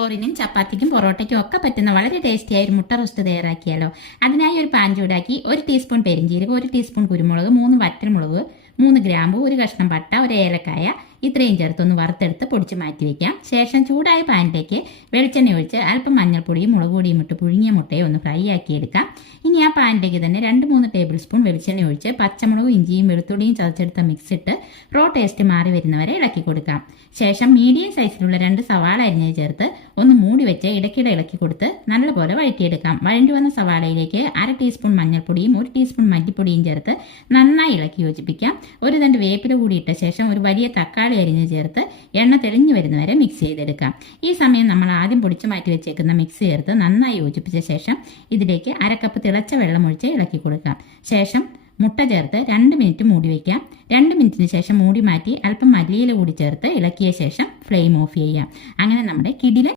ചോറിനും ചപ്പാത്തിക്കും പൊറോട്ടയ്ക്കും ഒക്കെ പറ്റുന്ന വളരെ ടേസ്റ്റിയായ ഒരു മുട്ട റോസ്റ്റ് തയ്യാറാക്കിയാലോ. അതിനായി ഒരു പാൻ ചൂടാക്കി 1 ടീസ്പൂൺ പെരിഞ്ചീരകം, 1 ടീസ്പൂൺ കുരുമുളക്, 3 വറ്റൽമുളക്, 3 ഗ്രാമ്പു, 1 കഷ്ണം പട്ട, 1 ഏലക്കായ ഇത്രയും ചേർത്തൊന്ന് വറുത്തെടുത്ത് പൊടിച്ച് മാറ്റി വയ്ക്കാം. ശേഷം ചൂടായ പാനിലേക്ക് വെളിച്ചെണ്ണ ഒഴിച്ച് അല്പം മഞ്ഞൾപ്പൊടിയും മുളക് പൊടിയും ഇട്ട് പുഴുങ്ങിയ മുട്ടയെ ഒന്ന് ഫ്രൈ ആക്കി എടുക്കാം. ഇനി ആ പാനിലേക്ക് തന്നെ 2-3 ടേബിൾ സ്പൂൺ വെളിച്ചെണ്ണ ഒഴിച്ച് പച്ചമുളകും ഇഞ്ചിയും വെളുത്തുള്ളിയും ചതച്ചെടുത്ത മിക്സ് ഇട്ട് റോ ടേസ്റ്റ് മാറി വരുന്നവരെ ഇളക്കി കൊടുക്കാം. ശേഷം മീഡിയം സൈസിലുള്ള 2 സവാള അരിഞ്ഞത് ചേർത്ത് ഒന്ന് മൂടി വെച്ച് ഇടയ്ക്കിടെ ഇളക്കി കൊടുത്ത് നല്ലപോലെ വഴറ്റിയെടുക്കാം. വഴണ്ടി വന്ന സവാളയിലേക്ക് 1/2 ടീസ്പൂൺ മഞ്ഞൾപ്പൊടിയും 1 ടീസ്പൂൺ മല്ലിപ്പൊടിയും ചേർത്ത് നന്നായി ഇളക്കി യോജിപ്പിക്കാം. ഒരു തണ്ട് വേപ്പില കൂടി ഇട്ട ശേഷം ഒരു വലിയ തക്കാളി അരിഞ്ഞ് ചേർത്ത് എണ്ണ തെളിഞ്ഞു വരുന്നവരെ മിക്സ് ചെയ്തെടുക്കാം. ഈ സമയം നമ്മൾ ആദ്യം പൊടിച്ചു മാറ്റി വെച്ചേക്കുന്ന മിക്സ് ചേർത്ത് നന്നായി യോജിപ്പിച്ച ശേഷം ഇതിലേക്ക് 1/2 കപ്പ് തിളച്ച വെള്ളം ഒഴിച്ച് ഇളക്കി കൊടുക്കാം. ശേഷം മുട്ട ചേർത്ത് 2 മിനിറ്റ് മൂടി വയ്ക്കാം. 2 മിനിറ്റിന് ശേഷം മൂടി മാറ്റി അല്പം മല്ലിയില കൂടി ചേർത്ത് ഇളക്കിയ ശേഷം ഫ്ലെയിം ഓഫ് ചെയ്യാം. അങ്ങനെ നമ്മുടെ കിടിലൻ